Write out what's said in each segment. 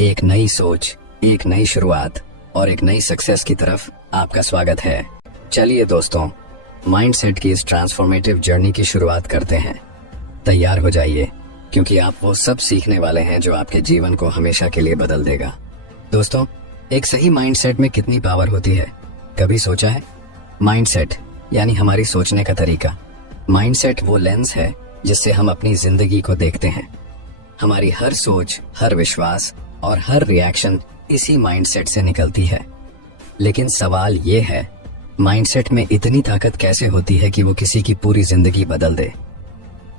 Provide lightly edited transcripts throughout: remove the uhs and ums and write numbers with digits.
एक नई सोच, एक नई शुरुआत और एक नई सक्सेस की तरफ आपका स्वागत है। चलिए दोस्तों, माइंडसेट की इस ट्रांसफॉर्मेटिव जर्नी की शुरुआत करते हैं। तैयार हो जाइए, क्योंकि आप वो सब सीखने वाले हैं जो आपके जीवन को हमेशा के लिए बदल देगा। दोस्तों, एक सही माइंडसेट में कितनी पावर होती है, कभी सोचा है? माइंडसेट यानी हमारी सोचने का तरीका। माइंडसेट वो लेंस है जिससे हम अपनी जिंदगी को देखते हैं। हमारी हर सोच, हर विश्वास और हर रिएक्शन इसी माइंडसेट से निकलती है। लेकिन सवाल ये है, माइंडसेट में इतनी ताकत कैसे होती है कि वो किसी की पूरी जिंदगी बदल दे?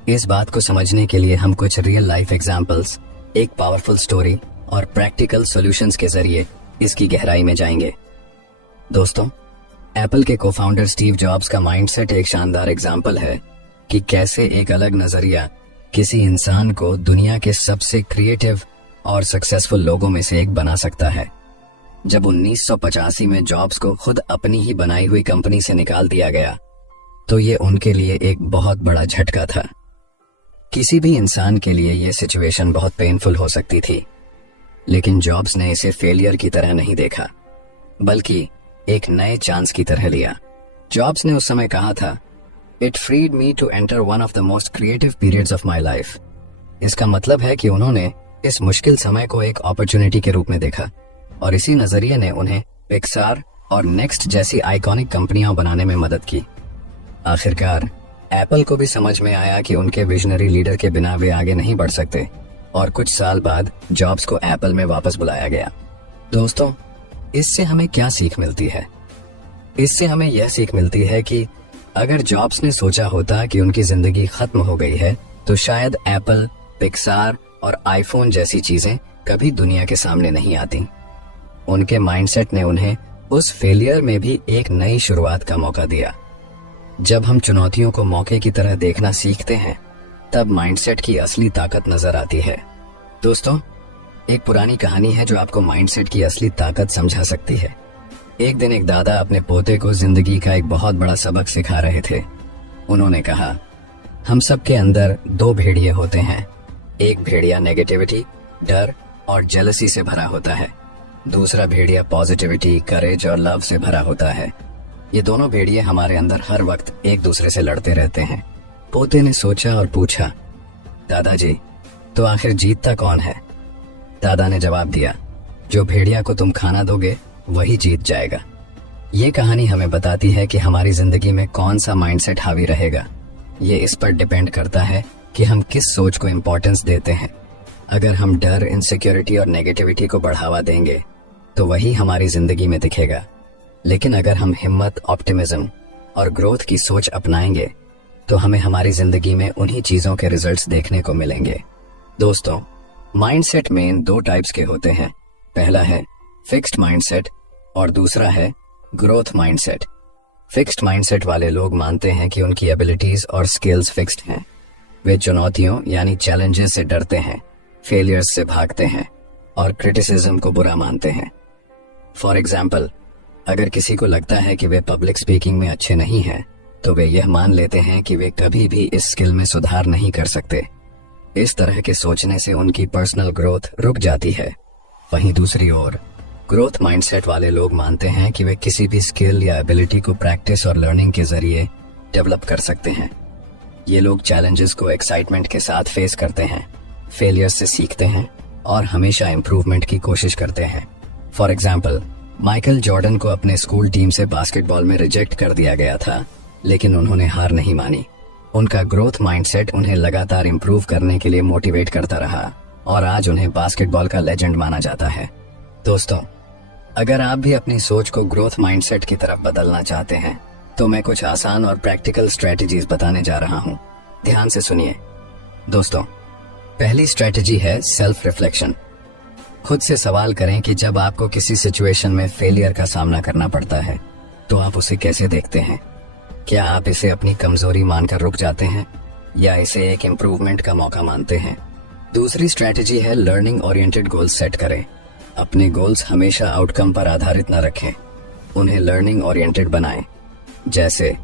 इस बात को समझने के लिए हम कुछ रियल लाइफ एग्जांपल्स, एक पावरफुल स्टोरी और प्रैक्टिकल सॉल्यूशंस के जरिए इसकी गहराई में जाएंगे। दोस्तों, एप्पल के को-फाउंडर स्टीव जॉब्स का माइंडसेट एक शानदार एग्जाम्पल है कि कैसे एक अलग नजरिया किसी इंसान को दुनिया के सबसे क्रिएटिव और सक्सेसफुल लोगों में से एक बना सकता है। जब 1985 में जॉब्स को खुद अपनी ही बनाई हुई कंपनी से निकाल दिया गया, तो ये उनके लिए एक बहुत बड़ा झटका था। किसी भी इंसान के लिए ये सिचुएशन बहुत पेनफुल हो सकती थी, लेकिन जॉब्स ने इसे फेलियर की तरह नहीं देखा, बल्कि एक नए चांस की तरह लिया। जॉब्स ने उस समय कहा था, "It freed me to enter one of the most creative periods of my life." इसका मतलब है कि उन्होंने इस मुश्किल समय को एक अपॉर्चुनिटी के रूप में देखा, और इसी नजरिए ने उन्हें पिक्सार और नेक्स्ट जैसी आइकॉनिक कंपनियां बनाने में मदद की। आखिरकार एप्पल को भी समझ में आया कि उनके विजनरी लीडर के बिना वे आगे नहीं बढ़ सकते, और कुछ साल बाद जॉब्स को एप्पल में वापस बुलाया गया। दोस्तों, इससे हमें क्या सीख मिलती है? इससे हमें यह सीख मिलती है कि अगर जॉब्स ने सोचा होता कि उनकी जिंदगी खत्म हो गई है, तो शायद एप्पल, पिक्सार और आईफोन जैसी चीजें कभी दुनिया के सामने नहीं आती। उनके माइंडसेट ने उन्हें उस फेलियर में भी एक नई शुरुआत का मौका दिया। जब हम चुनौतियों को मौके की तरह देखना सीखते हैं, तब माइंडसेट की असली ताकत नजर आती है। दोस्तों, एक पुरानी कहानी है जो आपको माइंडसेट की असली ताकत समझा सकती है। एक दिन एक दादा अपने पोते को जिंदगी का एक बहुत बड़ा सबक सिखा रहे थे। उन्होंने कहा, "हम सबके अंदर दो भेड़िए होते हैं। एक भेड़िया नेगेटिविटी, डर और जेलसी से भरा होता है। दूसरा भेड़िया पॉजिटिविटी, करेज और लव से भरा होता है। ये दोनों भेड़िए हमारे अंदर हर वक्त एक दूसरे से लड़ते रहते हैं।" पोते ने सोचा और पूछा, "दादाजी, तो आखिर जीतता कौन है?" दादा ने जवाब दिया, "जो भेड़िया को तुम खाना दोगे वही जीत जाएगा।" ये कहानी हमें बताती है कि हमारी जिंदगी में कौन सा माइंडसेट हावी रहेगा, ये इस पर डिपेंड करता है कि हम किस सोच को इम्पोर्टेंस देते हैं। अगर हम डर, इनसिक्योरिटी और नेगेटिविटी को बढ़ावा देंगे, तो वही हमारी जिंदगी में दिखेगा। लेकिन अगर हम हिम्मत, ऑप्टिमिज्म और ग्रोथ की सोच अपनाएंगे, तो हमें हमारी जिंदगी में उन्हीं चीजों के रिजल्ट्स देखने को मिलेंगे। दोस्तों, माइंडसेट मेन दो टाइप्स के होते हैं। पहला है फिक्स्ड माइंडसेट और दूसरा है ग्रोथ माइंडसेट। फिक्स्ड माइंडसेट वाले लोग मानते हैं कि उनकी एबिलिटीज और स्किल्स फिक्स्ड हैं। वे चुनौतियों यानी चैलेंजेस से डरते हैं, फेलियर्स से भागते हैं और क्रिटिसिज्म को बुरा मानते हैं। फॉर एग्जाम्पल, अगर किसी को लगता है कि वे पब्लिक स्पीकिंग में अच्छे नहीं हैं, तो वे यह मान लेते हैं कि वे कभी भी इस स्किल में सुधार नहीं कर सकते। इस तरह के सोचने से उनकी पर्सनल ग्रोथ रुक जाती है। वहीं दूसरी ओर ग्रोथ माइंडसेट वाले लोग मानते हैं कि वे किसी भी स्किल या एबिलिटी को प्रैक्टिस और लर्निंग के जरिए डेवलप कर सकते हैं। ये लोग चैलेंजेस को एक्साइटमेंट के साथ फेस करते हैं, फेलियर्स से सीखते हैं और हमेशा इम्प्रूवमेंट की कोशिश करते हैं। फॉर एग्जाम्पल, माइकल जॉर्डन को अपने स्कूल टीम से बास्केटबॉल में रिजेक्ट कर दिया गया था, लेकिन उन्होंने हार नहीं मानी। उनका ग्रोथ माइंडसेट उन्हें लगातार इम्प्रूव करने के लिए मोटिवेट करता रहा, और आज उन्हें बास्केटबॉल का लेजेंड माना जाता है। दोस्तों, अगर आप भी अपनी सोच को ग्रोथ माइंडसेट की तरफ बदलना चाहते हैं, तो मैं कुछ आसान और प्रैक्टिकल स्ट्रेटजीज बताने जा रहा हूं। ध्यान से सुनिए। दोस्तों, पहली स्ट्रेटजी है सेल्फ रिफ्लेक्शन। खुद से सवाल करें कि जब आपको किसी सिचुएशन में फेलियर का सामना करना पड़ता है, तो आप उसे कैसे देखते हैं? क्या आप इसे अपनी कमजोरी मानकर रुक जाते हैं, या इसे एक इम्प्रूवमेंट का मौका मानते हैं? दूसरी स्ट्रेटजी है लर्निंग ओरिएंटेड गोल्स सेट करें। अपने गोल्स हमेशा आउटकम पर आधारित न रखें, उन्हें लर्निंग ओरिएंटेड बनाएं। जैसे,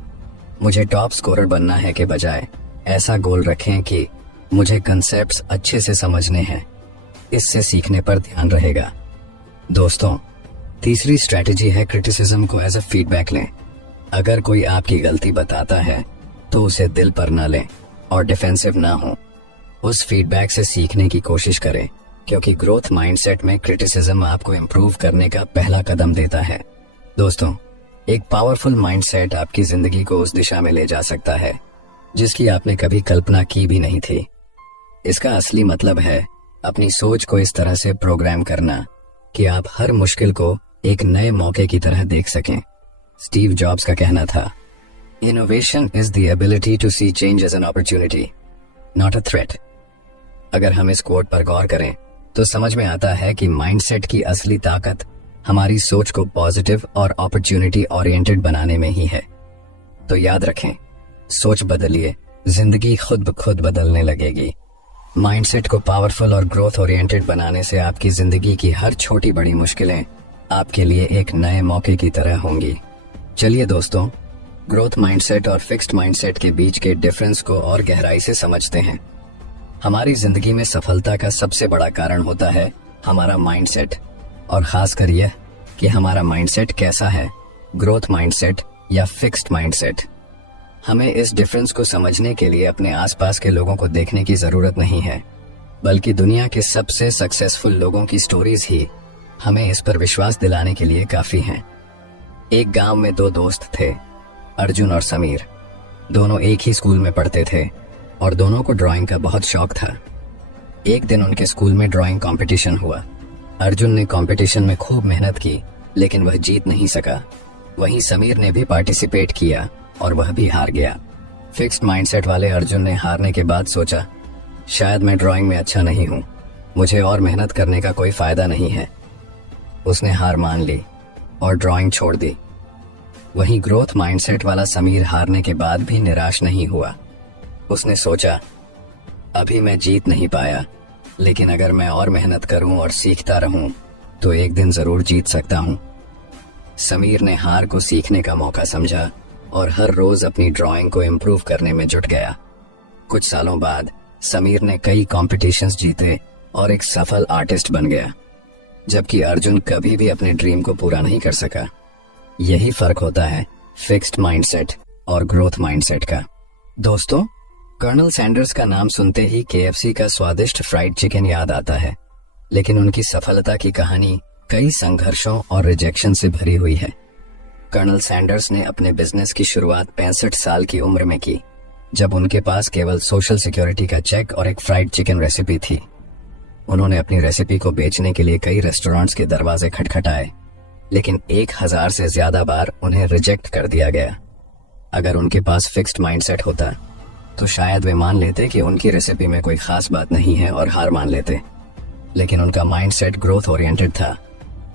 मुझे टॉप स्कोरर बनना है के बजाय ऐसा गोल रखें कि मुझे कंसेप्ट्स अच्छे से समझने हैं। इससे सीखने पर ध्यान रहेगा। दोस्तों, तीसरी स्ट्रेटेजी है क्रिटिसिज्म को एज अ फीडबैक लें। अगर कोई आपकी गलती बताता है तो उसे दिल पर ना लें और डिफेंसिव ना हो। उस फीडबैक से सीखने की कोशिश करें, क्योंकि ग्रोथ माइंडसेट में क्रिटिसिज्म आपको इम्प्रूव करने का पहला कदम देता है। दोस्तों, एक पावरफुल माइंडसेट आपकी जिंदगी को उस दिशा में ले जा सकता है जिसकी आपने कभी कल्पना की भी नहीं थी। इसका असली मतलब है अपनी सोच को इस तरह से प्रोग्राम करना कि आप हर मुश्किल को एक नए मौके की तरह देख सकें। स्टीव जॉब्स का कहना था, innovation is the ability to see change as an opportunity, not a threat. अगर हम इस कोट पर गौर करें तो समझ में आता है कि माइंडसेट की असली ताकत हमारी सोच को पॉजिटिव और अपॉर्चुनिटी ओरिएंटेड बनाने में ही है। तो याद रखें, सोच बदलिए, जिंदगी खुद ब खुद बदलने लगेगी। माइंडसेट को पावरफुल और ग्रोथ ओरिएंटेड बनाने से आपकी जिंदगी की हर छोटी बड़ी मुश्किलें आपके लिए एक नए मौके की तरह होंगी। चलिए दोस्तों, ग्रोथ माइंडसेट और फिक्स्ड माइंडसेट के बीच के डिफरेंस को और गहराई से समझते हैं। हमारी जिंदगी में सफलता का सबसे बड़ा कारण होता है हमारा माइंडसेट, और खासकर यह कि हमारा माइंडसेट कैसा है, ग्रोथ माइंडसेट या फिक्स्ड माइंडसेट। हमें इस डिफरेंस को समझने के लिए अपने आसपास के लोगों को देखने की जरूरत नहीं है, बल्कि दुनिया के सबसे सक्सेसफुल लोगों की स्टोरीज ही हमें इस पर विश्वास दिलाने के लिए काफी हैं। एक गांव में दो दोस्त थे, अर्जुन और समीर। दोनों एक ही स्कूल में पढ़ते थे और दोनों को ड्राइंग का बहुत शौक था। एक दिन उनके स्कूल में ड्राइंग कंपटीशन हुआ। अर्जुन ने कंपटीशन में खूब मेहनत की, लेकिन वह जीत नहीं सका। वहीं समीर ने भी पार्टिसिपेट किया और वह भी हार गया। फिक्स्ड माइंडसेट वाले अर्जुन ने हारने के बाद सोचा, शायद मैं ड्राइंग में अच्छा नहीं हूँ, मुझे और मेहनत करने का कोई फायदा नहीं है। उसने हार मान ली और ड्राइंग छोड़ दी। वहीं ग्रोथ माइंडसेट वाला समीर हारने के बाद भी निराश नहीं हुआ। उसने सोचा, अभी मैं जीत नहीं पाया, लेकिन अगर मैं और मेहनत करूं और सीखता रहूं तो एक दिन जरूर जीत सकता हूं। समीर ने हार को सीखने का मौका समझा और हर रोज अपनी ड्राइंग को इम्प्रूव करने में जुट गया। कुछ सालों बाद समीर ने कई कॉम्पिटिशन्स जीते और एक सफल आर्टिस्ट बन गया, जबकि अर्जुन कभी भी अपने ड्रीम को पूरा नहीं कर सका। यही फर्क होता है फिक्स्ड माइंडसेट और ग्रोथ माइंडसेट का। दोस्तों, कर्नल सैंडर्स का नाम सुनते ही KFC का स्वादिष्ट फ्राइड चिकन याद आता है, लेकिन उनकी सफलता की कहानी कई संघर्षों और रिजेक्शन से भरी हुई है। कर्नल सैंडर्स ने अपने बिजनेस की शुरुआत 65 साल की उम्र में की, जब उनके पास केवल सोशल सिक्योरिटी का चेक और एक फ्राइड चिकन रेसिपी थी। उन्होंने अपनी रेसिपी को बेचने के लिए कई रेस्टोरेंट्स के दरवाजे खटखटाए, लेकिन 1000 से ज्यादा बार उन्हें रिजेक्ट कर दिया गया। अगर उनके पास फिक्स्ड माइंडसेट होता तो शायद वे मान लेते कि उनकी रेसिपी में कोई खास बात नहीं है और हार मान लेते, लेकिन उनका माइंडसेट ग्रोथ ओरिएंटेड था।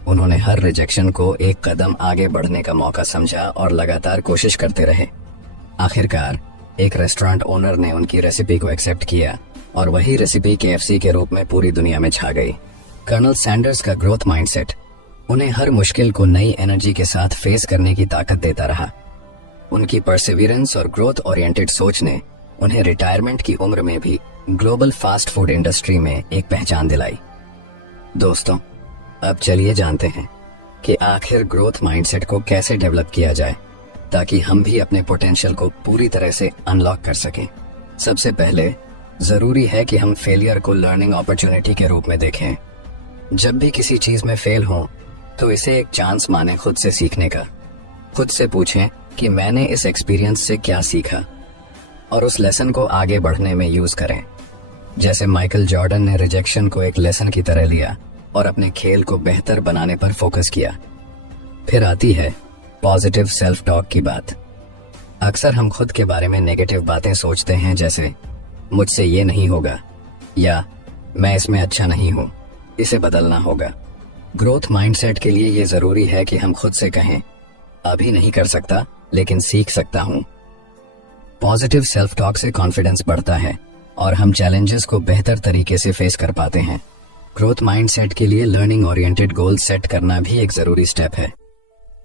उन्होंने हर रिजेक्शन को एक कदम आगे बढ़ने का मौका समझा और लगातार कोशिश करते रहे। आखिरकार एक रेस्टोरेंट ओनर ने उनकी रेसिपी को एक्सेप्ट किया और वही रेसिपी KFC के रूप में पूरी दुनिया में छा गई। कर्नल सैंडर्स का ग्रोथ माइंडसेट उन्हें हर मुश्किल को नई एनर्जी के साथ फेस करने की ताकत देता रहा। उनकी परसिवियरेंस और ग्रोथ ओरिएंटेड सोच ने उन्हें रिटायरमेंट की उम्र में भी ग्लोबल फास्ट फूड इंडस्ट्री में एक पहचान दिलाई। दोस्तों, अब चलिए जानते हैं कि आखिर ग्रोथ माइंडसेट को कैसे डेवलप किया जाए ताकि हम भी अपने पोटेंशियल को पूरी तरह से अनलॉक कर सकें। सबसे पहले जरूरी है कि हम फेलियर को लर्निंग अपॉर्चुनिटी के रूप में देखें। जब भी किसी चीज में फेल हो तो इसे एक चांस माने खुद से सीखने का। खुद से पूछें कि मैंने इस एक्सपीरियंस से क्या सीखा और उस लेसन को आगे बढ़ने में यूज करें। जैसे माइकल जॉर्डन ने रिजेक्शन को एक लेसन की तरह लिया और अपने खेल को बेहतर बनाने पर फोकस किया। फिर आती है पॉजिटिव सेल्फ टॉक की बात। अक्सर हम खुद के बारे में नेगेटिव बातें सोचते हैं, जैसे मुझसे ये नहीं होगा या मैं इसमें अच्छा नहीं हूं, इसे बदलना होगा। ग्रोथ माइंडसेट के लिए ये जरूरी है कि हम खुद से कहें, अभी नहीं कर सकता लेकिन सीख सकता हूं। पॉजिटिव सेल्फ टॉक से कॉन्फिडेंस बढ़ता है और हम चैलेंजेस को बेहतर तरीके से फेस कर पाते हैं। ग्रोथ माइंडसेट के लिए लर्निंग ओरिएंटेड गोल्स सेट करना भी एक जरूरी स्टेप है।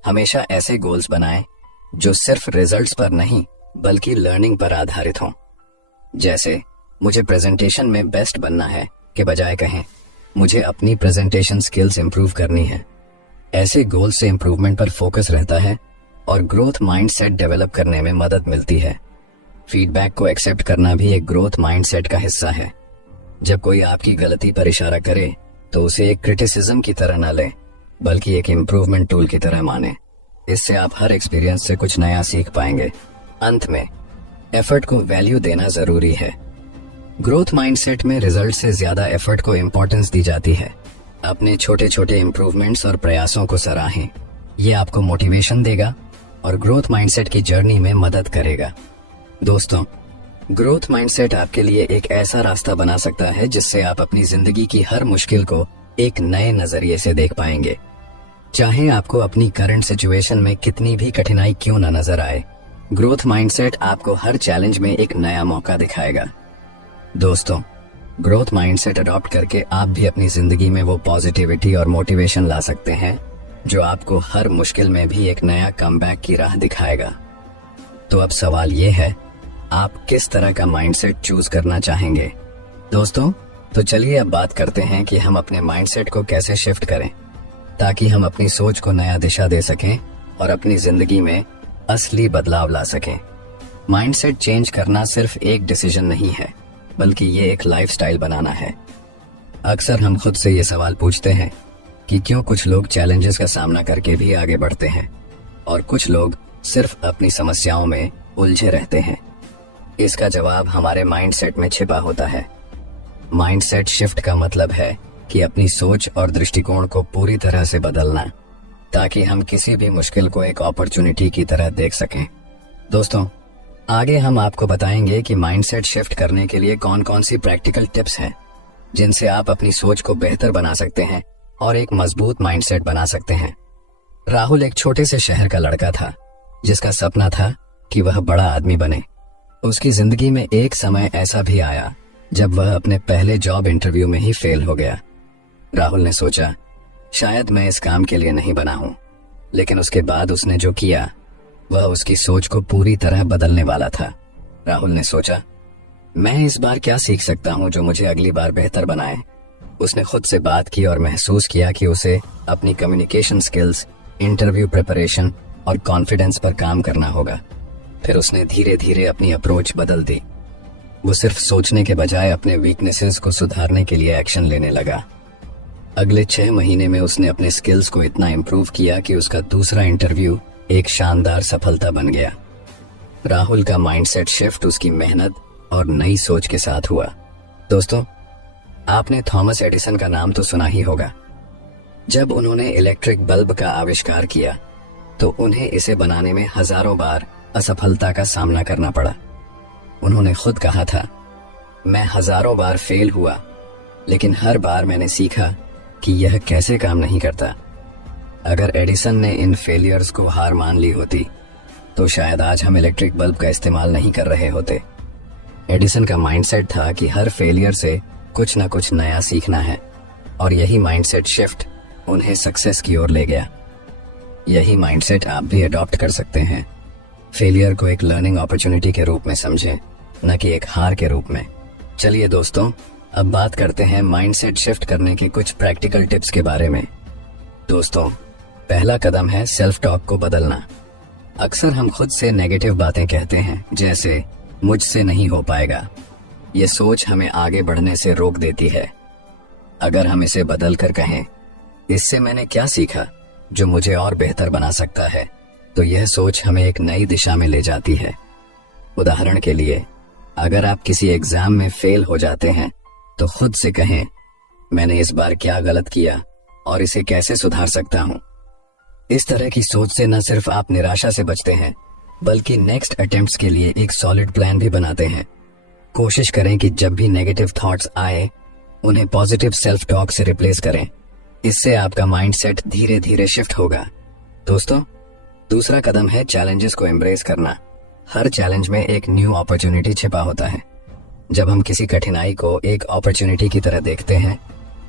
हमेशा ऐसे गोल्स बनाएं जो सिर्फ रिजल्ट्स पर नहीं बल्कि लर्निंग पर आधारित हों। जैसे मुझे प्रेजेंटेशन में बेस्ट बनना है के बजाय कहें मुझे अपनी प्रेजेंटेशन स्किल्स इंप्रूव करनी है। ऐसे गोल से इंप्रूवमेंट पर फोकस रहता है और ग्रोथ माइंडसेट डेवलप करने में मदद मिलती है। फीडबैक को एक्सेप्ट करना भी एक ग्रोथ माइंडसेट का हिस्सा है। जब कोई आपकी गलती पर इशारा करे तो उसे एक क्रिटिसिज्म की तरह न लें, बल्कि एक इम्प्रूवमेंट टूल की तरह माने। इससे आप हर एक्सपीरियंस से कुछ नया सीख पाएंगे। अंत में, एफर्ट को वैल्यू देना जरूरी है। ग्रोथ माइंडसेट में रिजल्ट से ज्यादा एफर्ट को इंपॉर्टेंस दी जाती है। अपने छोटे छोटे इंप्रूवमेंट्स और प्रयासों को सराहें। ये आपको मोटिवेशन देगा और ग्रोथ माइंडसेट की जर्नी में मदद करेगा। दोस्तों, ग्रोथ माइंडसेट आपके लिए एक ऐसा रास्ता बना सकता है जिससे आप अपनी जिंदगी की हर मुश्किल को एक नए नजरिए से देख पाएंगे। चाहे आपको अपनी करंट सिचुएशन में कितनी भी कठिनाई क्यों न नजर आए, ग्रोथ माइंडसेट आपको हर चैलेंज में एक नया मौका दिखाएगा। दोस्तों, ग्रोथ माइंडसेट अडॉप्ट करके आप भी अपनी जिंदगी में वो पॉजिटिविटी और मोटिवेशन ला सकते हैं जो आपको हर मुश्किल में भी एक नया कमबैक की राह दिखाएगा। तो अब सवाल ये है, आप किस तरह का माइंडसेट चूज करना चाहेंगे? दोस्तों, तो चलिए अब बात करते हैं कि हम अपने माइंडसेट को कैसे शिफ्ट करें ताकि हम अपनी सोच को नया दिशा दे सकें और अपनी जिंदगी में असली बदलाव ला सकें। माइंडसेट चेंज करना सिर्फ एक डिसीजन नहीं है, बल्कि ये एक लाइफस्टाइल बनाना है। अक्सर हम खुद से ये सवाल पूछते हैं कि क्यों कुछ लोग चैलेंजेस का सामना करके भी आगे बढ़ते हैं और कुछ लोग सिर्फ अपनी समस्याओं में उलझे रहते हैं। इसका जवाब हमारे माइंडसेट में छिपा होता है। माइंडसेट शिफ्ट का मतलब है कि अपनी सोच और दृष्टिकोण को पूरी तरह से बदलना ताकि हम किसी भी मुश्किल को एक अपॉर्चुनिटी की तरह देख सकें। दोस्तों, आगे हम आपको बताएंगे कि माइंडसेट शिफ्ट करने के लिए कौन कौन सी प्रैक्टिकल टिप्स हैं जिनसे आप अपनी सोच को बेहतर बना सकते हैं और एक मजबूत माइंडसेट बना सकते हैं। राहुल एक छोटे से शहर का लड़का था जिसका सपना था कि वह बड़ा आदमी बने। उसकी जिंदगी में एक समय ऐसा भी आया जब वह अपने पहले जॉब इंटरव्यू में ही फेल हो गया। राहुल ने सोचा, शायद मैं इस काम के लिए नहीं बना हूं, लेकिन उसके बाद उसने जो किया वह उसकी सोच को पूरी तरह बदलने वाला था। राहुल ने सोचा, मैं इस बार क्या सीख सकता हूं जो मुझे अगली बार बेहतर बनाए। उसने खुद से बात की और महसूस किया कि उसे अपनी कम्युनिकेशन स्किल्स, इंटरव्यू प्रिपरेशन और कॉन्फिडेंस पर काम करना होगा। फिर उसने धीरे धीरे अपनी अप्रोच बदल दी। वो सिर्फ सोचने के बजाय अपने वीकनेसेस को सुधारने के लिए एक्शन लेने लगा। अगले 6 महीने में उसने अपने स्किल्स को इतना इम्प्रूव किया कि उसका दूसरा इंटरव्यू एक शानदार सफलता बन गया। राहुल का माइंडसेट शिफ्ट उसकी मेहनत और नई सोच के साथ हुआ। दोस्तों, आपने थॉमस एडिसन का नाम तो सुना ही होगा। जब उन्होंने इलेक्ट्रिक बल्ब का आविष्कार किया तो उन्हें इसे बनाने में हजारों बार असफलता का सामना करना पड़ा। उन्होंने खुद कहा था, मैं हजारों बार फेल हुआ, लेकिन हर बार मैंने सीखा कि यह कैसे काम नहीं करता। अगर एडिसन ने इन फेलियर्स को हार मान ली होती तो शायद आज हम इलेक्ट्रिक बल्ब का इस्तेमाल नहीं कर रहे होते। एडिसन का माइंडसेट था कि हर फेलियर से कुछ न कुछ नया सीखना है और यही माइंडसेट शिफ्ट उन्हें सक्सेस की ओर ले गया। यही माइंडसेट आप भी अडॉप्ट कर सकते हैं। फेलियर को एक लर्निंग अपॉर्चुनिटी के रूप में समझें, न कि एक हार के रूप में। चलिए दोस्तों, अब बात करते हैं माइंडसेट शिफ्ट करने के कुछ प्रैक्टिकल टिप्स के बारे में। दोस्तों, पहला कदम है सेल्फ टॉक को बदलना। अक्सर हम खुद से नेगेटिव बातें कहते हैं, जैसे मुझसे नहीं हो पाएगा। ये सोच हमें आगे बढ़ने से रोक देती है। अगर हम इसे बदल कर कहें, इससे मैंने क्या सीखा जो मुझे और बेहतर बना सकता है, तो यह सोच हमें एक नई दिशा में ले जाती है। उदाहरण के लिए, अगर आप किसी एग्जाम में फेल हो जाते हैं तो खुद से कहें, मैंने इस बार क्या गलत किया और इसे कैसे सुधार सकता हूं। इस तरह की सोच से न सिर्फ आप निराशा से बचते हैं, बल्कि नेक्स्ट अटेम्प्ट्स के लिए एक सॉलिड प्लान भी बनाते हैं। कोशिश करें कि जब भी नेगेटिव थॉट्स आए, उन्हें पॉजिटिव सेल्फ टॉक से रिप्लेस करें। इससे आपका माइंडसेट धीरे धीरे शिफ्ट होगा। दोस्तों, दूसरा कदम है चैलेंजेस को एम्ब्रेस करना। हर चैलेंज में एक न्यू अपॉर्चुनिटी छिपा होता है। जब हम किसी कठिनाई को एक अपॉर्चुनिटी की तरह देखते हैं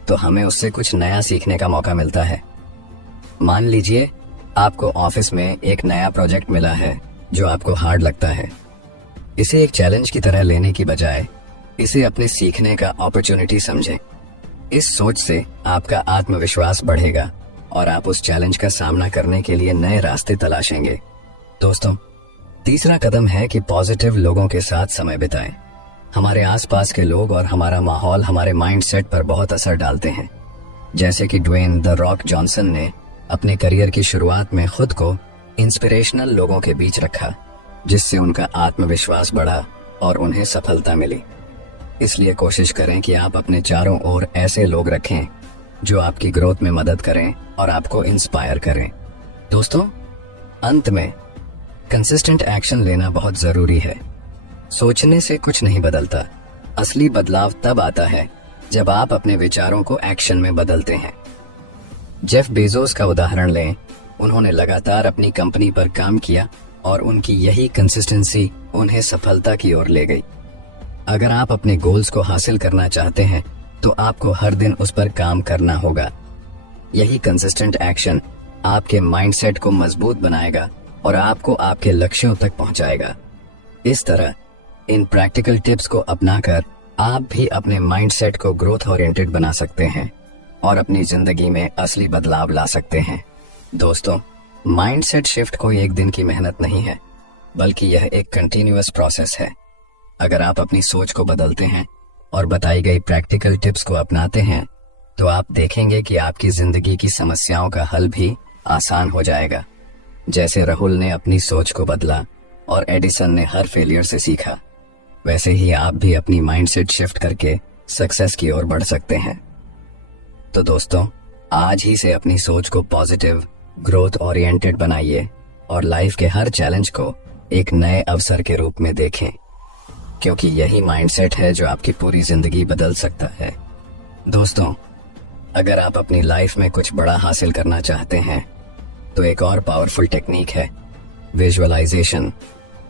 तो हमें उससे कुछ नया सीखने का मौका मिलता है। मान लीजिए आपको ऑफिस में एक नया प्रोजेक्ट मिला है जो आपको हार्ड लगता है। इसे एक चैलेंज की तरह लेने की बजाय इसे अपने सीखने का अपॉर्चुनिटी समझें। इस सोच से आपका आत्मविश्वास बढ़ेगा और आप उस चैलेंज का सामना करने के लिए नए रास्ते तलाशेंगे। दोस्तों, तीसरा कदम है कि पॉजिटिव लोगों के साथ समय बिताएं। हमारे आसपास के लोग और हमारा माहौल हमारे माइंडसेट पर बहुत असर डालते हैं। जैसे कि ड्वेन द रॉक जॉनसन ने अपने करियर की शुरुआत में खुद को इंस्पिरेशनल लोगों के बीच रखा, जिससे उनका आत्मविश्वास बढ़ा और उन्हें सफलता मिली। इसलिए कोशिश करें कि आप अपने चारों ओर ऐसे लोग रखें जो आपकी ग्रोथ में मदद करें और आपको इंस्पायर करें। दोस्तों, अंत में कंसिस्टेंट एक्शन लेना बहुत जरूरी है। सोचने से कुछ नहीं बदलता। असली बदलाव तब आता है जब आप अपने विचारों को एक्शन में बदलते हैं। जेफ बेजोस का उदाहरण लें। उन्होंने लगातार अपनी कंपनी पर काम किया और उनकी यही कंसिस्टेंसी उन्हें सफलता की ओर ले गई। अगर आप अपने गोल्स को हासिल करना चाहते हैं तो आपको हर दिन उस पर काम करना होगा। यही कंसिस्टेंट एक्शन आपके माइंडसेट को मजबूत बनाएगा और आपको आपके लक्ष्यों तक पहुंचाएगा। इस तरह इन प्रैक्टिकल टिप्स को अपनाकर आप भी अपने माइंडसेट को ग्रोथ ओरिएंटेड बना सकते हैं और अपनी जिंदगी में असली बदलाव ला सकते हैं। दोस्तों, माइंडसेट शिफ्ट कोई एक दिन की मेहनत नहीं है, बल्कि यह एक कंटिन्यूअस प्रोसेस है। अगर आप अपनी सोच को बदलते हैं और बताई गई प्रैक्टिकल टिप्स को अपनाते हैं तो आप देखेंगे कि आपकी जिंदगी की समस्याओं का हल भी आसान हो जाएगा। जैसे राहुल ने अपनी सोच को बदला और एडिसन ने हर फेलियर से सीखा, वैसे ही आप भी अपनी माइंडसेट शिफ्ट करके सक्सेस की ओर बढ़ सकते हैं। तो दोस्तों, आज ही से अपनी सोच को पॉजिटिव, ग्रोथ ओरिएंटेड बनाइए और लाइफ के हर चैलेंज को एक नए अवसर के रूप में देखें, क्योंकि यही माइंडसेट है जो आपकी पूरी जिंदगी बदल सकता है। दोस्तों, अगर आप अपनी लाइफ में कुछ बड़ा हासिल करना चाहते हैं तो एक और पावरफुल टेक्निक है विजुअलाइजेशन।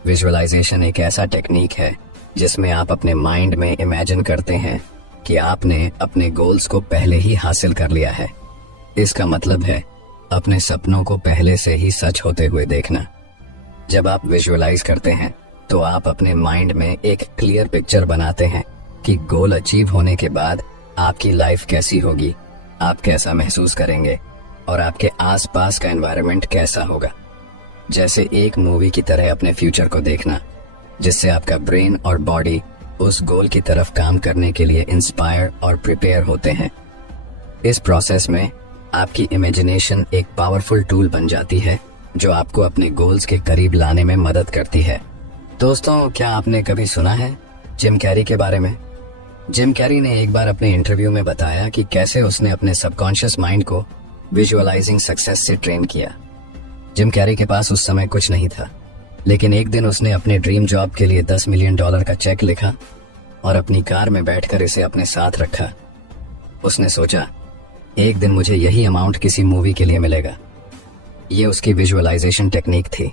विजुअलाइजेशन एक ऐसा टेक्निक है जिसमें आप अपने माइंड में इमेजिन करते हैं कि आपने अपने गोल्स को पहले ही हासिल कर लिया है। इसका मतलब है अपने सपनों को पहले से ही सच होते हुए देखना। जब आप विजुअलाइज करते हैं तो आप अपने माइंड में एक क्लियर पिक्चर बनाते हैं कि गोल अचीव होने के बाद आपकी लाइफ कैसी होगी, आप कैसा महसूस करेंगे और आपके आसपास का एनवायरनमेंट कैसा होगा। जैसे एक मूवी की तरह अपने फ्यूचर को देखना, जिससे आपका ब्रेन और बॉडी उस गोल की तरफ काम करने के लिए इंस्पायर और प्रिपेयर होते हैं। इस प्रोसेस में आपकी इमेजिनेशन एक पावरफुल टूल बन जाती है जो आपको अपने गोल्स के करीब लाने में मदद करती है। दोस्तों, क्या आपने कभी सुना है जिम कैरी के बारे में? जिम कैरी ने एक बार अपने इंटरव्यू में बताया कि कैसे उसने अपने सबकॉन्शियस माइंड को विजुअलाइजिंग सक्सेस से ट्रेन किया। जिम कैरी के पास उस समय कुछ नहीं था, लेकिन एक दिन उसने अपने ड्रीम जॉब के लिए $10 मिलियन का चेक लिखा और अपनी कार में बैठकर इसे अपने साथ रखा। उसने सोचा, एक दिन मुझे यही अमाउंट किसी मूवी के लिए मिलेगा। ये उसकी विजुअलाइजेशन टेक्निक थी।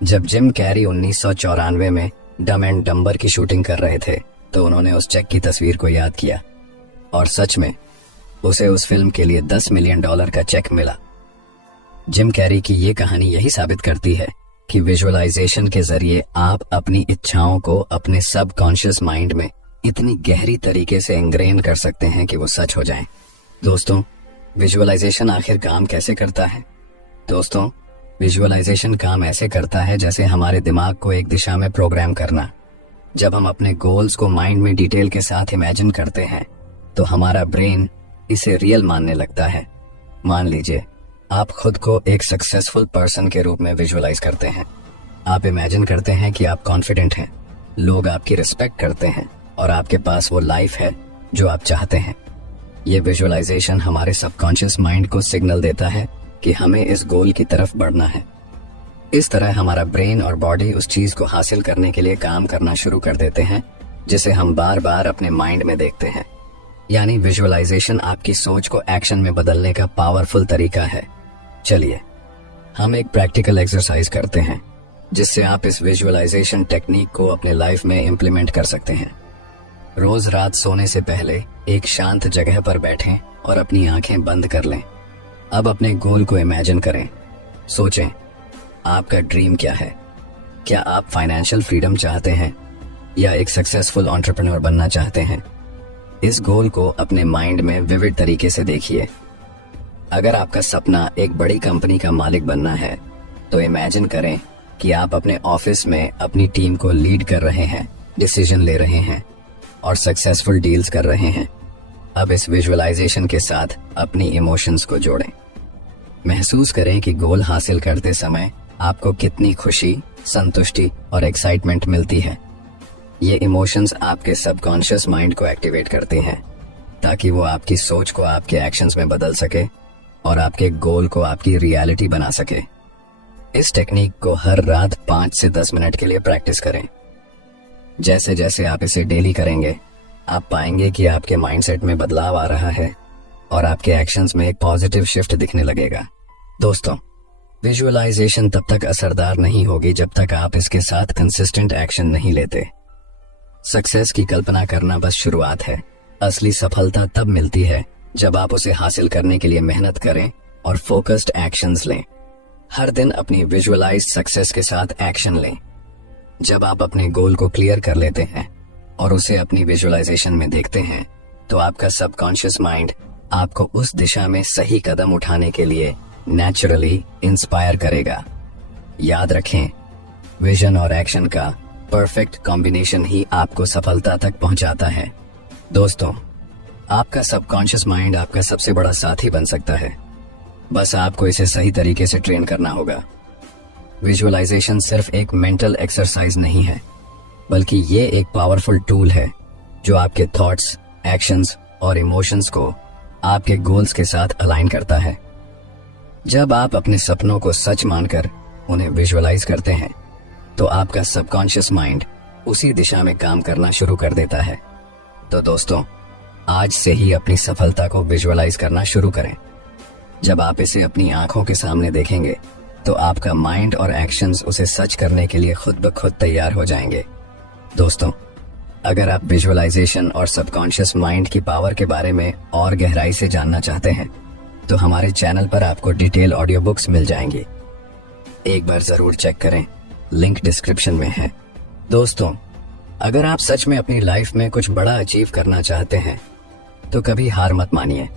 जब जिम कैरी 1994 में डम एंड डम्बर की शूटिंग कर रहे थे तो उन्होंने उस चेक की तस्वीर को याद किया और सच में उसे उस फिल्म के लिए $10 मिलियन का चेक मिला। जिम कैरी की ये कहानी यही साबित करती है कि विजुअलाइजेशन के जरिए आप अपनी इच्छाओं को अपने सबकॉन्शियस माइंड में इतनी गहरी तरीके से इंग्रेन कर सकते हैं कि वो सच हो जाएं। दोस्तों, विजुअलाइजेशन आखिर काम कैसे करता है? दोस्तों, विजुअलाइजेशन काम ऐसे करता है जैसे हमारे दिमाग को एक दिशा में प्रोग्राम करना। जब हम अपने गोल्स को माइंड में डिटेल के साथ इमेजिन करते हैं तो हमारा ब्रेन इसे रियल मानने लगता है। मान लीजिए आप खुद को एक सक्सेसफुल पर्सन के रूप में विजुअलाइज करते हैं। आप इमेजिन करते हैं कि आप कॉन्फिडेंट हैं, लोग आपकी रिस्पेक्ट करते हैं और आपके पास वो लाइफ है जो आप चाहते हैं। ये विजुअलाइजेशन हमारे सबकॉन्शियस माइंड को सिग्नल देता है कि हमें इस गोल की तरफ बढ़ना है। इस तरह हमारा ब्रेन और बॉडी उस चीज को हासिल करने के लिए काम करना शुरू कर देते हैं जिसे हम बार बार अपने माइंड में देखते हैं। यानी विजुअलाइजेशन आपकी सोच को एक्शन में बदलने का पावरफुल तरीका है। चलिए हम एक प्रैक्टिकल एक्सरसाइज करते हैं जिससे आप इस विजुअलाइजेशन टेक्निक को अपने लाइफ में इम्प्लीमेंट कर सकते हैं। रोज रात सोने से पहले एक शांत जगह पर बैठें और अपनी आंखें बंद कर लें। अब अपने गोल को इमेजिन करें। सोचें, आपका ड्रीम क्या है? क्या आप फाइनेंशियल फ्रीडम चाहते हैं या एक सक्सेसफुल एंटरप्रेन्योर बनना चाहते हैं? इस गोल को अपने माइंड में विविड तरीके से देखिए। अगर आपका सपना एक बड़ी कंपनी का मालिक बनना है तो इमेजिन करें कि आप अपने ऑफिस में अपनी टीम को लीड कर रहे हैं, डिसीजन ले रहे हैं और सक्सेसफुल डील्स कर रहे हैं। अब इस विजुअलाइजेशन के साथ अपनी इमोशंस को जोड़ें। महसूस करें कि गोल हासिल करते समय आपको कितनी खुशी, संतुष्टि और एक्साइटमेंट मिलती है। ये इमोशंस आपके सबकॉन्शियस माइंड को एक्टिवेट करते हैं ताकि वो आपकी सोच को आपके एक्शंस में बदल सके और आपके गोल को आपकी रियलिटी बना सके। इस टेक्निक को हर रात 5 से 10 मिनट के लिए प्रैक्टिस करें। जैसे जैसे आप इसे डेली करेंगे, आप पाएंगे कि आपके माइंडसेट में बदलाव आ रहा है और आपके एक्शंस में एक पॉजिटिव शिफ्ट दिखने लगेगा। दोस्तों, विजुअलाइजेशन तब तक असरदार नहीं होगी जब तक आप इसके साथ कंसिस्टेंट एक्शन नहीं लेते। सक्सेस की कल्पना करना बस शुरुआत है। असली सफलता तब मिलती है जब आप उसे हासिल करने के लिए मेहनत करें और फोकस्ड एक्शंस लें। हर दिन अपनी विजुअलाइज सक्सेस के साथ एक्शन लें। जब आप अपने गोल को क्लियर कर लेते हैं और उसे अपनी विजुअलाइजेशन में देखते हैं तो आपका सबकॉन्शियस माइंड आपको उस दिशा में सही कदम उठाने के लिए नेचुरली इंस्पायर करेगा। याद रखें, विजन और एक्शन का परफेक्ट कॉम्बिनेशन ही आपको सफलता तक पहुंचाता है। दोस्तों, आपका सबकॉन्शियस माइंड आपका सबसे बड़ा साथी बन सकता है। बस आपको इसे सही तरीके से ट्रेन करना होगा। विजुअलाइजेशन सिर्फ एक मेंटल एक्सरसाइज नहीं है, बल्कि ये एक पावरफुल टूल है जो आपके थॉट्स, एक्शंस और इमोशंस को आपके गोल्स के साथ अलाइन करता है। जब आप अपने सपनों को सच मानकर उन्हें विजुअलाइज करते हैं तो आपका सबकॉन्शियस माइंड उसी दिशा में काम करना शुरू कर देता है। तो दोस्तों, आज से ही अपनी सफलता को विजुअलाइज करना शुरू करें। जब आप इसे अपनी आंखों के सामने देखेंगे तो आपका माइंड और एक्शंस उसे सच करने के लिए खुद ब खुद तैयार हो जाएंगे। दोस्तों, अगर आप विजुअलाइजेशन और सबकॉन्शियस माइंड की पावर के बारे में और गहराई से जानना चाहते हैं तो हमारे चैनल पर आपको डिटेल ऑडियो बुक्स मिल जाएंगी। एक बार जरूर चेक करें, लिंक डिस्क्रिप्शन में है। दोस्तों, अगर आप सच में अपनी लाइफ में कुछ बड़ा अचीव करना चाहते हैं तो कभी हार मत मानिए।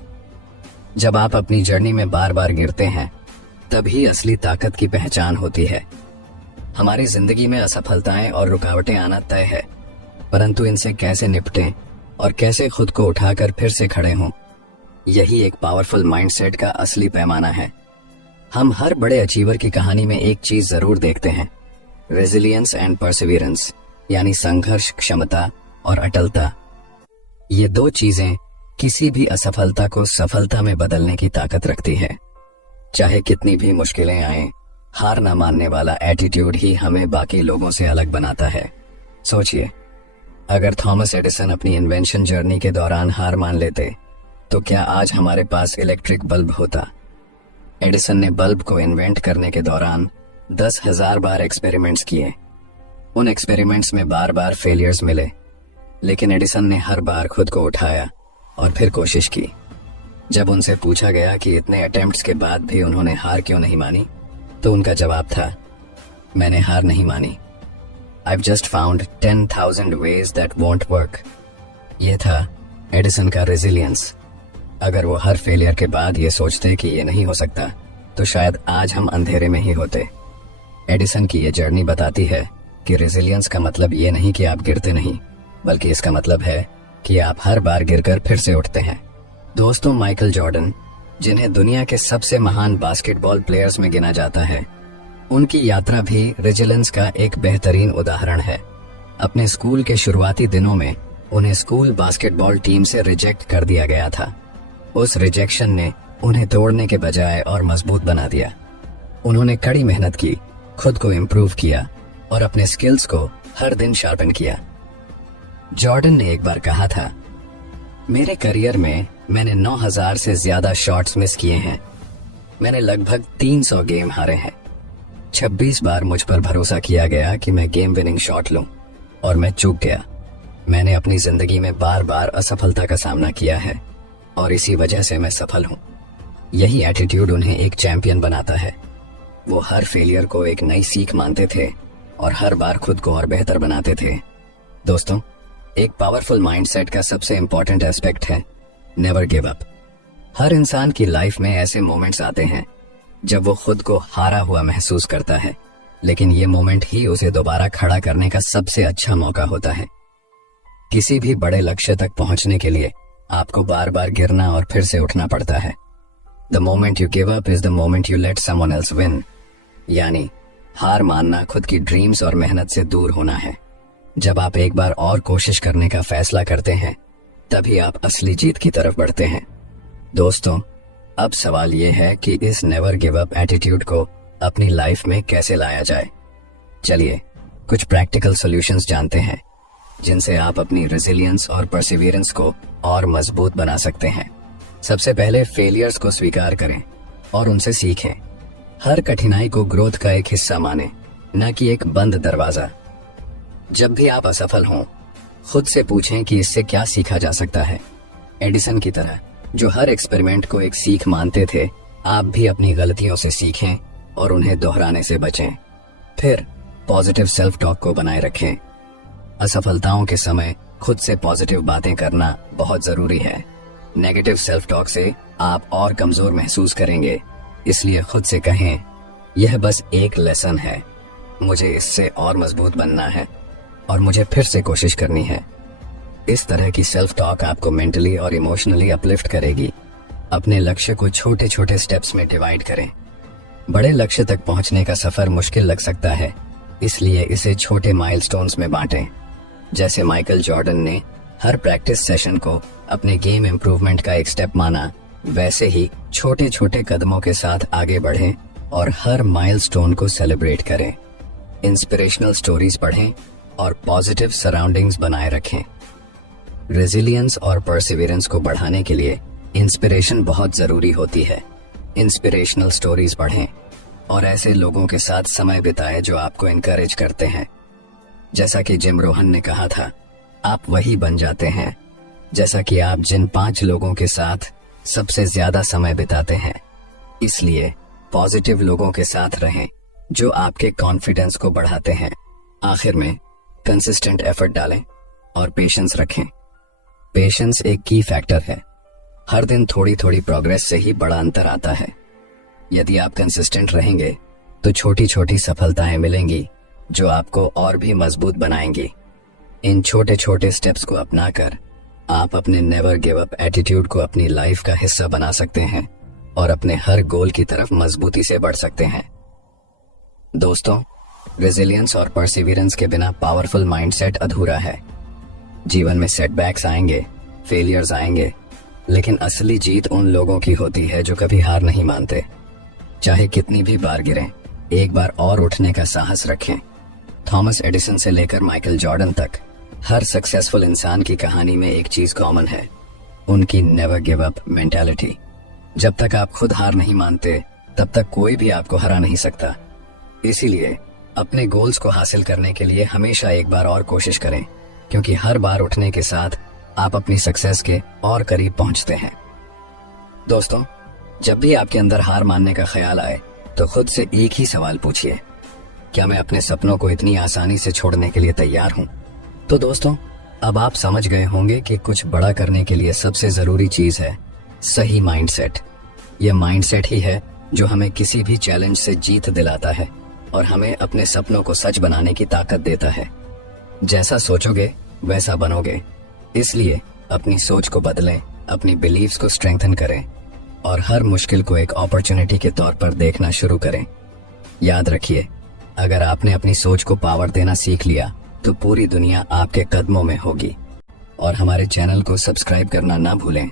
जब आप अपनी जर्नी में बार बार गिरते हैं तभी असली ताकत की पहचान होती है। हमारी जिंदगी में असफलताएं और रुकावटें आना तय है, परंतु इनसे कैसे निपटें और कैसे खुद को उठाकर फिर से खड़े हों, यही एक पावरफुल माइंडसेट का असली पैमाना है। हम हर बड़े अचीवर की कहानी में एक चीज जरूर देखते हैं, रेजिलियंस एंड परसिवियरेंस, यानी संघर्ष, क्षमता और अटलता। ये दो चीजें किसी भी असफलता को सफलता में बदलने की ताकत रखती है। चाहे कितनी भी मुश्किलें आएं, हार ना मानने वाला एटीट्यूड ही हमें बाकी लोगों से अलग बनाता है। सोचिए, अगर थॉमस एडिसन अपनी इन्वेंशन जर्नी के दौरान हार मान लेते तो क्या आज हमारे पास इलेक्ट्रिक बल्ब होता? एडिसन ने बल्ब को इन्वेंट करने के दौरान 10,000 बार एक्सपेरिमेंट्स किए। उन एक्सपेरिमेंट्स में बार बार फेलियर्स मिले, लेकिन एडिसन ने हर बार खुद को उठाया और फिर कोशिश की। जब उनसे पूछा गया कि इतने अटेम्प्ट्स के बाद भी उन्होंने हार क्यों नहीं मानी, तो उनका जवाब था, मैंने हार नहीं मानी। I've just found 10,000 ways that won't work। ये था एडिसन का रेजिलियंस। अगर वो हर फेलियर के बाद ये सोचते कि ये नहीं हो सकता तो शायद आज हम अंधेरे में ही होते। एडिसन की ये जर्नी बताती है कि रेजिलियंस का मतलब ये नहीं कि आप गिरते नहीं, बल्कि इसका मतलब है कि आप हर बार गिरकर फिर से उठते हैं। दोस्तों, माइकल जॉर्डन, जिन्हें दुनिया के सबसे महान बास्केटबॉल प्लेयर्स में गिना जाता है, उनकी यात्रा भी रेजिलियंस का एक बेहतरीन उदाहरण है। अपने स्कूल के शुरुआती दिनों में उन्हें स्कूल बास्केटबॉल टीम से रिजेक्ट कर दिया गया था। उस रिजेक्शन ने उन्हें तोड़ने के बजाय और मजबूत बना दिया। उन्होंने कड़ी मेहनत की, खुद को इम्प्रूव किया और अपने स्किल्स को हर दिन शार्पन किया। जॉर्डन ने एक बार कहा था, मेरे करियर में मैंने 9,000 से ज्यादा शॉट्स मिस किए हैं। मैंने लगभग 300 गेम हारे हैं। 26 बार मुझ पर भरोसा किया गया कि मैं गेम विनिंग शॉट लूं और मैं चूक गया। मैंने अपनी जिंदगी में बार बार असफलता का सामना किया है और इसी वजह से मैं सफल हूं। यही एटीट्यूड उन्हें एक चैंपियन बनाता है। वो हर फेलियर को एक नई सीख मानते थे और हर बार खुद को और बेहतर बनाते थे। दोस्तों, एक पावरफुल माइंडसेट का सबसे इंपॉर्टेंट एस्पेक्ट है नेवर गिव अप। हर इंसान की लाइफ में ऐसे मोमेंट्स आते हैं जब वो खुद को हारा हुआ महसूस करता है, लेकिन ये मोमेंट ही उसे दोबारा खड़ा करने का सबसे अच्छा मौका होता है। किसी भी बड़े लक्ष्य तक पहुंचने के लिए आपको बार बार गिरना और फिर से उठना पड़ता है। The moment you give up is the moment you let someone else win. यानी हार मानना खुद की ड्रीम्स और मेहनत से दूर होना है। जब आप एक बार और कोशिश करने का फैसला करते हैं, तभी आप असली जीत की तरफ बढ़ते हैं। दोस्तों, अब सवाल ये है कि इस नेवर गिव अप एटीट्यूड को अपनी लाइफ में कैसे लाया जाए। चलिए कुछ प्रैक्टिकल सॉल्यूशंस जानते हैं जिनसे आप अपनी रेजिलियंस और परसिवियरेंस को और मजबूत बना सकते हैं। सबसे पहले फेलियर्स को स्वीकार करें और उनसे सीखें। हर कठिनाई को ग्रोथ का एक हिस्सा माने, न कि एक बंद दरवाजा। जब भी आप असफल हों, खुद से पूछें कि इससे क्या सीखा जा सकता है। एडिसन की तरह जो हर एक्सपेरिमेंट को एक सीख मानते थे, आप भी अपनी गलतियों से सीखें और उन्हें दोहराने से बचें। फिर पॉजिटिव सेल्फ टॉक को बनाए रखें। असफलताओं के समय खुद से पॉजिटिव बातें करना बहुत जरूरी है। नेगेटिव सेल्फ टॉक से आप और कमजोर महसूस करेंगे, इसलिए खुद से कहें, यह बस एक लेसन है, मुझे इससे और मजबूत बनना है और मुझे फिर से कोशिश करनी है। इस तरह की सेल्फ टॉक आपको मेंटली और इमोशनली अपलिफ्ट करेगी। अपने लक्ष्य को छोटे छोटे स्टेप्स में डिवाइड करें। बड़े लक्ष्य तक पहुंचने का सफर मुश्किल लग सकता है, इसलिए इसे छोटे माइलस्टोन्स में बांटें। जैसे माइकल जॉर्डन ने हर प्रैक्टिस सेशन को अपने गेम इम्प्रूवमेंट का एक स्टेप माना, वैसे ही छोटे छोटे कदमों के साथ आगे बढ़ें और हर माइलस्टोन को सेलिब्रेट करें। इंस्पिरेशनल स्टोरीज पढ़ें और पॉजिटिव सराउंडिंग्स बनाए रखें। रेजिलियंस और परसिवियरेंस को बढ़ाने के लिए इंस्पिरेशन बहुत जरूरी होती है। इंस्पिरेशनल स्टोरीज पढ़ें और ऐसे लोगों के साथ समय बिताएं जो आपको इनकरेज करते हैं। जैसा कि जिम रोहन ने कहा था, आप वही बन जाते हैं जैसा कि आप जिन 5 लोगों के साथ सबसे ज्यादा समय बिताते हैं। इसलिए पॉजिटिव लोगों के साथ रहें जो आपके कॉन्फिडेंस को बढ़ाते हैं। आखिर में कंसिस्टेंट एफर्ट डालें और पेशेंस रखें। पेशेंस एक की फैक्टर है। हर दिन थोड़ी थोड़ी प्रोग्रेस से ही बड़ा अंतर आता है। यदि आप कंसिस्टेंट रहेंगे तो छोटी छोटी सफलताएं मिलेंगी जो आपको और भी मजबूत बनाएंगी। इन छोटे छोटे स्टेप्स को अपनाकर आप अपने नेवर गिव अप एटीट्यूड को अपनी लाइफ का हिस्सा बना सकते हैं और अपने हर गोल की तरफ मजबूती से बढ़ सकते हैं। दोस्तों, रेजिलियंस और परसिवियरेंस के बिना पावरफुल माइंडसेट अधूरा है। जीवन में सेटबैक्स आएंगे, फेलियर्स आएंगे, लेकिन असली जीत उन लोगों की होती है जो कभी हार नहीं मानते। चाहे कितनी भी बार गिरें, एक बार और उठने का साहस रखें। थॉमस एडिसन से लेकर माइकल जॉर्डन तक हर सक्सेसफुल इंसान की कहानी में एक चीज कॉमन है, उनकी नेवर गिव अप मेंटालिटी। जब तक आप खुद हार नहीं मानते, तब तक कोई भी आपको हरा नहीं सकता। इसीलिए अपने गोल्स को हासिल करने के लिए हमेशा एक बार और कोशिश करें, क्योंकि हर बार उठने के साथ आप अपनी सक्सेस के और करीब पहुंचते हैं। दोस्तों, जब भी आपके अंदर हार मानने का ख्याल आए तो खुद से एक ही सवाल पूछिए, क्या मैं अपने सपनों को इतनी आसानी से छोड़ने के लिए तैयार हूं? तो दोस्तों, अब आप समझ गए होंगे कि कुछ बड़ा करने के लिए सबसे जरूरी चीज है सही माइंडसेट। यह माइंडसेट ही है जो हमें किसी भी चैलेंज से जीत दिलाता है और हमें अपने सपनों को सच बनाने की ताकत देता है। जैसा सोचोगे वैसा बनोगे। इसलिए अपनी सोच को बदलें, अपनी बिलीव्स को स्ट्रेंथन करें और हर मुश्किल को एक अपॉर्चुनिटी के तौर पर देखना शुरू करें। याद रखिए, अगर आपने अपनी सोच को पावर देना सीख लिया तो पूरी दुनिया आपके कदमों में होगी। और हमारे चैनल को सब्सक्राइब करना ना भूलें